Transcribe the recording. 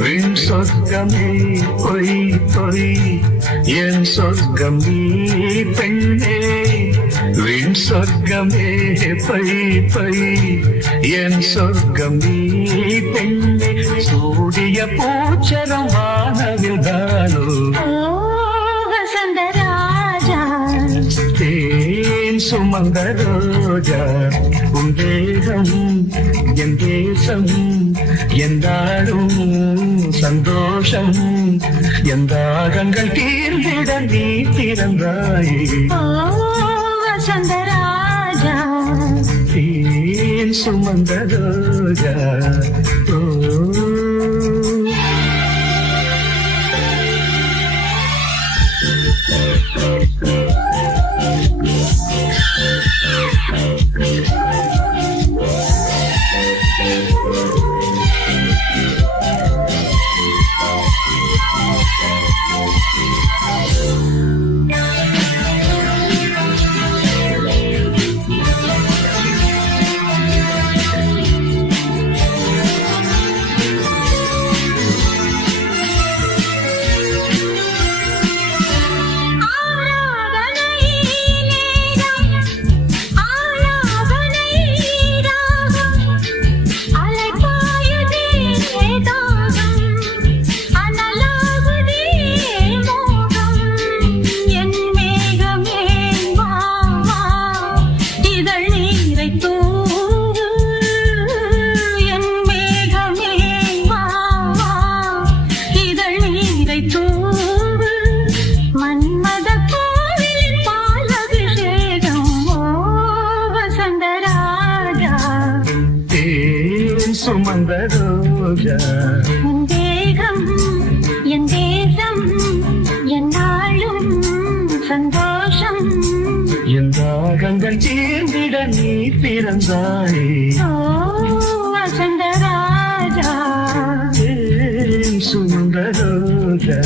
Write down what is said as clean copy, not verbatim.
விண் சொர்க்கமே பொய் பொய் என் சொர்க்கம் நீ பெண்ணே விண் சொர்க்கமே பொய் பொய் என் சொர்க்கம் நீ பெண்ணே சூடிய பூச்சரம் வானவில் தானோ தேன் சுமந்த ரோஜா உன் தேகம் என் தேசம் எந்தாடும் சந்தோஷம் எந்தாகங்கள் தீர்ந்திட நீ திறந்தாய் வசந்தராஜா தேன் சுமந்த ரோஜா ஓ சுமந்த ரோஜா உன் தேகம் என் தேசம் என்னாலும் சந்தோஷம் என் தாகங்கள் சேர்ந்திட நீ பிறந்தாய் வசந்தராஜா சுமந்த ரோஜா